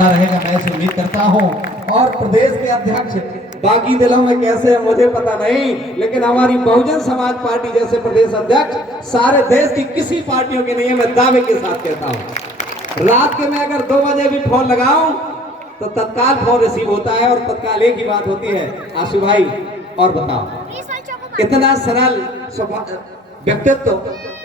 रहेगा, मैं ऐसी उम्मीद करता हूं। और प्रदेश के अध्यक्ष बाकी दिलों में कैसे है मुझे पता नहीं, लेकिन हमारी बहुजन समाज पार्टी जैसे प्रदेश अध्यक्ष सारे देश की किसी पार्टियों के नहीं है, मैं दावे के साथ कहता हूं। रात के मैं अगर 2 बजे भी फोन लगाऊं तो तत्काल फोन रिसीव होता है और तत्काल एक ही बात होती है, आशु भाई और बताओ। इतना सरल व्यक्तित्व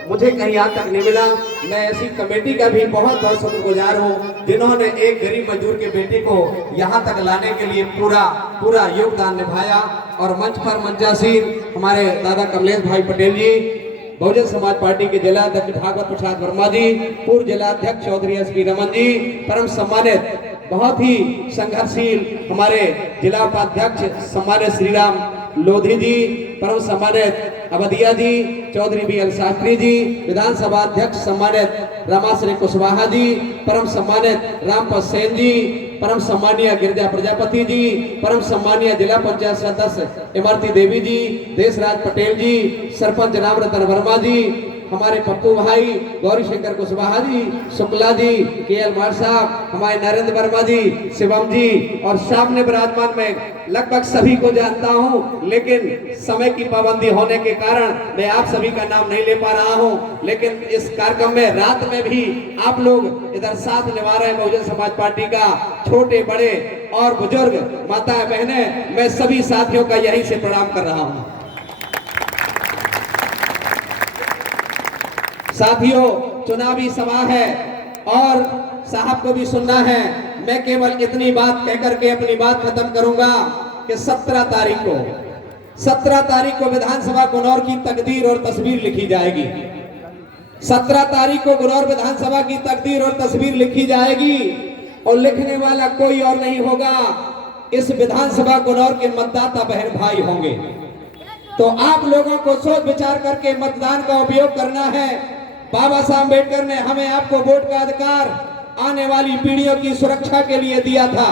मुझे कहीं आज तक नहीं मिला। मैं ऐसी कमेटी का भी बहुत बहुत शुक्रगुजार हूँ जिन्होंने एक गरीब मजदूर के बेटे को यहाँ तक लाने के लिए पूरा योगदान निभाया। और मंच पर मंचासीन हमारे दादा कमलेश भाई पटेल जी, बहुजन समाज पार्टी के जिला अध्यक्ष भागवत प्रसाद वर्मा जी, पूर्व जिला अध्यक्ष चौधरी एसपी रमन जी, परम सम्मानित बहुत ही संघर्षशील हमारे जिला उपाध्यक्ष सम्मानित श्रीराम लोधी जी, परम सम्मानित अवधिया जी, चौधरी बी एल शास्त्री जी, विधानसभा अध्यक्ष सम्मानित रामाश्री कुशवाहा जी, परम सम्मानित रामपत सेन जी, परम सम्मानीय गिरिजा प्रजापति जी, परम सम्मानीय जिला पंचायत सदस्य इमरती देवी जी, देशराज पटेल जी, सरपंच राम रतन वर्मा जी, हमारे पप्पू भाई, गौरी शंकर कुशवाहा जी, शुक्ला जी, केएल मार साहब, हमारे नरेंद्र वर्मा जी, शिवम जी और सामने विराजमान में लगभग सभी को जानता हूं, लेकिन समय की पाबंदी होने के कारण मैं आप सभी का नाम नहीं ले पा रहा हूं। लेकिन इस कार्यक्रम में रात में भी आप लोग इधर साथ निभा रहे हैं बहुजन समाज पार्टी का, छोटे बड़े और बुजुर्ग, माताएं बहने, मैं सभी साथियों का यहीं से प्रणाम कर रहा हूं। साथियों, चुनावी सभा है और साहब को भी सुनना है। मैं केवल इतनी बात कहकर के अपनी बात खत्म करूंगा कि 17 तारीख को विधानसभा गुनौर की तकदीर और तस्वीर लिखी जाएगी। 17 तारीख को गुनौर विधानसभा की तकदीर और तस्वीर लिखी जाएगी और लिखने वाला कोई और नहीं होगा, इस विधानसभा गुनौर के मतदाता बहन भाई होंगे। तो आप लोगों को सोच विचार करके मतदान का उपयोग करना है। बाबा साहब अम्बेडकर ने हमें आपको वोट का अधिकार आने वाली पीढ़ियों की सुरक्षा के लिए दिया था।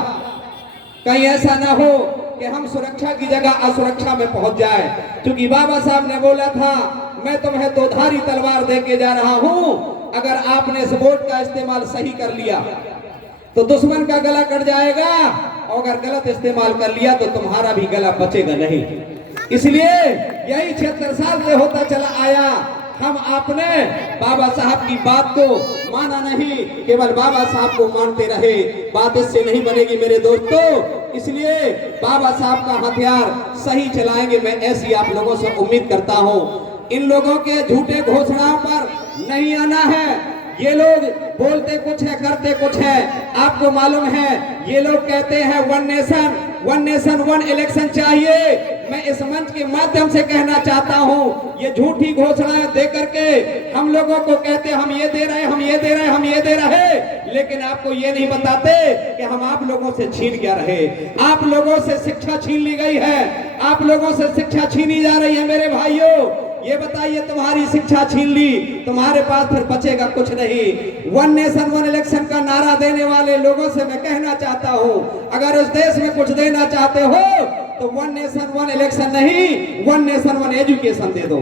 कहीं ऐसा ना हो कि हम सुरक्षा की जगह असुरक्षा में पहुंच जाए, क्योंकि बाबा साहब ने बोला था, मैं तुम्हें 2 धारी तलवार देके जा रहा हूं, अगर आपने इस वोट का इस्तेमाल सही कर लिया तो दुश्मन का गला कट जाएगा, और अगर गलत इस्तेमाल कर लिया तो तुम्हारा भी गला बचेगा नहीं। इसलिए यही 76 साल से होता चला आया, हम आपने बाबा साहब की बात को माना नहीं, केवल बाबा साहब को मानते रहे। बात इससे नहीं बनेगी मेरे दोस्तों, इसलिए बाबा साहब का हथियार सही चलाएंगे, मैं ऐसी आप लोगों से उम्मीद करता हूं। इन लोगों के झूठे घोषणाओं पर नहीं आना है। ये लोग बोलते कुछ है करते कुछ है। आपको मालूम है, ये लोग कहते हैं वन नेशन वन इलेक्शन चाहिए। मैं इस मंच के माध्यम से कहना चाहता हूं, ये झूठी घोषणाएं दे करके हम लोगों को कहते हम ये दे रहे, हम ये दे रहे, हम ये दे रहे, लेकिन आपको ये नहीं बताते कि हम आप लोगों से छीन क्या रहे। आप लोगों से शिक्षा छीन ली गई है, आप लोगों से शिक्षा छीनी जा रही है। मेरे भाइयों, ये बताइए, तुम्हारी शिक्षा छीन ली, तुम्हारे पास फिर बचेगा कुछ नहीं। वन नेशन वन इलेक्शन का नारा देने वाले लोगों से मैं कहना चाहता हूं, अगर इस देश में कुछ देना चाहते हो तो वन नेशन वन इलेक्शन नहीं, वन नेशन वन एजुकेशन दे दो।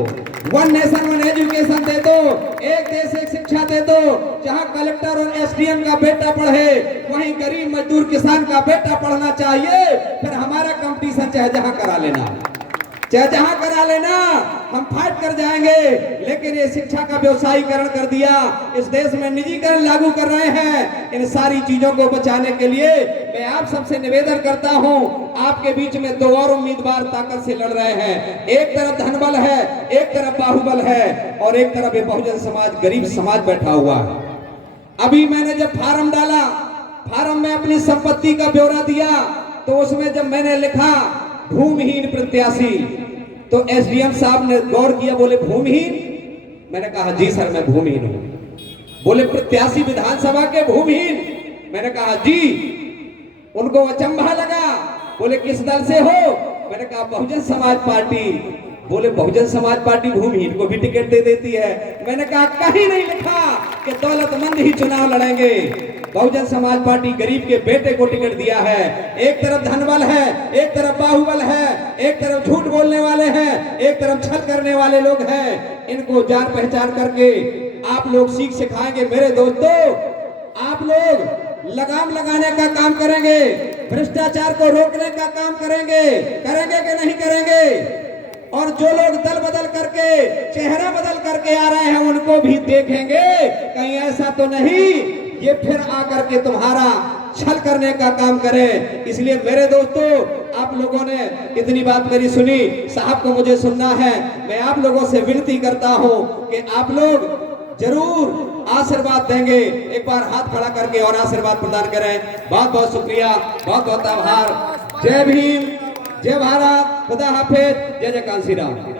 वन नेशन वन एजुकेशन दे दो, एक देश एक शिक्षा दे दो। जहां कलेक्टर और एसडीएम का बेटा पढ़े, वहीं गरीब मजदूर किसान का बेटा पढ़ना चाहिए। फिर हमारा कंपटीशन चाहे जहां करा लेना, चाहे जहां करा लेना, हम फाइट कर जाएंगे। लेकिन ये शिक्षा का व्यवसायीकरण कर दिया, इस देश में निजीकरण लागू कर रहे हैं। इन सारी चीजों को बचाने के लिए मैं आप सबसे निवेदन करता हूं, आपके बीच में 2 और उम्मीदवार ताकत से लड़ रहे हैं। एक तरफ धनबल है, एक तरफ बाहुबल है, और एक तरफ ये बहुजन समाज गरीब समाज बैठा हुआ है। अभी मैंने जब फार्म डाला, फार्म में अपनी संपत्ति का ब्यौरा दिया, तो उसमें जब मैंने लिखा भूमिहीन प्रत्याशी, तो एसडीएम साहब ने गौर किया, बोले भूमिहीन? मैंने कहा जी सर, मैं भूमिहीन हूं। बोले प्रत्याशी विधानसभा के भूमिहीन? मैंने कहा जी। उनको अचंभा लगा, बोले किस दल से हो? मैंने कहा बहुजन समाज पार्टी। बोले बहुजन समाज पार्टी भूमिहीन को भी टिकट दे देती है? मैंने कहा कहीं नहीं लिखा कि दौलतमंद ही चुनाव लड़ेंगे। बहुजन समाज पार्टी गरीब के बेटे को टिकट दिया है। एक तरफ धनबल है, एक तरफ बाहुबल है, एक तरफ झूठ बोलने वाले हैं, एक तरफ छल करने वाले लोग हैं। इनको जान पहचान करके आप लोग सीख सिखाएंगे। मेरे दोस्तों, आप लोग लगाम लगाने का काम करेंगे, भ्रष्टाचार को रोकने का काम करेंगे, करेंगे कि नहीं करेंगे? और जो लोग दल बदल करके, चेहरा बदल करके आ रहे हैं, उनको भी देखेंगे, कहीं ऐसा तो नहीं ये फिर आकर के तुम्हारा छल करने का काम करें। इसलिए मेरे दोस्तों, आप लोगों ने इतनी बात मेरी सुनी, साहब को मुझे सुनना है। मैं आप लोगों से विनती करता हूं कि आप लोग जरूर आशीर्वाद देंगे। एक बार हाथ खड़ा करके और आशीर्वाद प्रदान करें। बहुत बहुत शुक्रिया, बहुत बहुत आभार। जय भीम, जय भारत, खुदा हाफिज, जय जय कांसी राम।